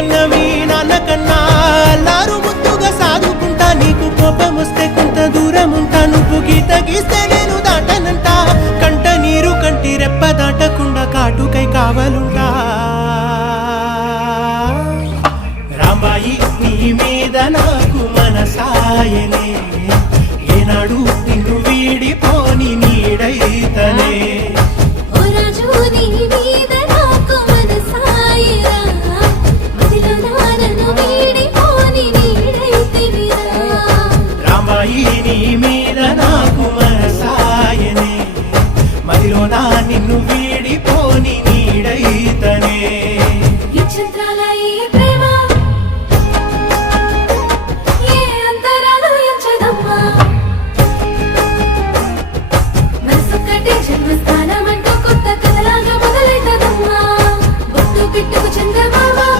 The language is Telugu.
కన్న మీ నాన్న కన్నా అల్లారు ముద్దుగా సాదుకుంటా నీకు కోపం వస్తే కొంత దూరం ఉంటా నువ్వు గీత గీస్తే నేను దాటనంట కంట నీరు కంటి రెప్ప దాటకుండా కాటుకై కావలుంటా రాంబాయి నీ మీద నాకు మనసాయనే ఏనాడు నిన్ను వీడిపో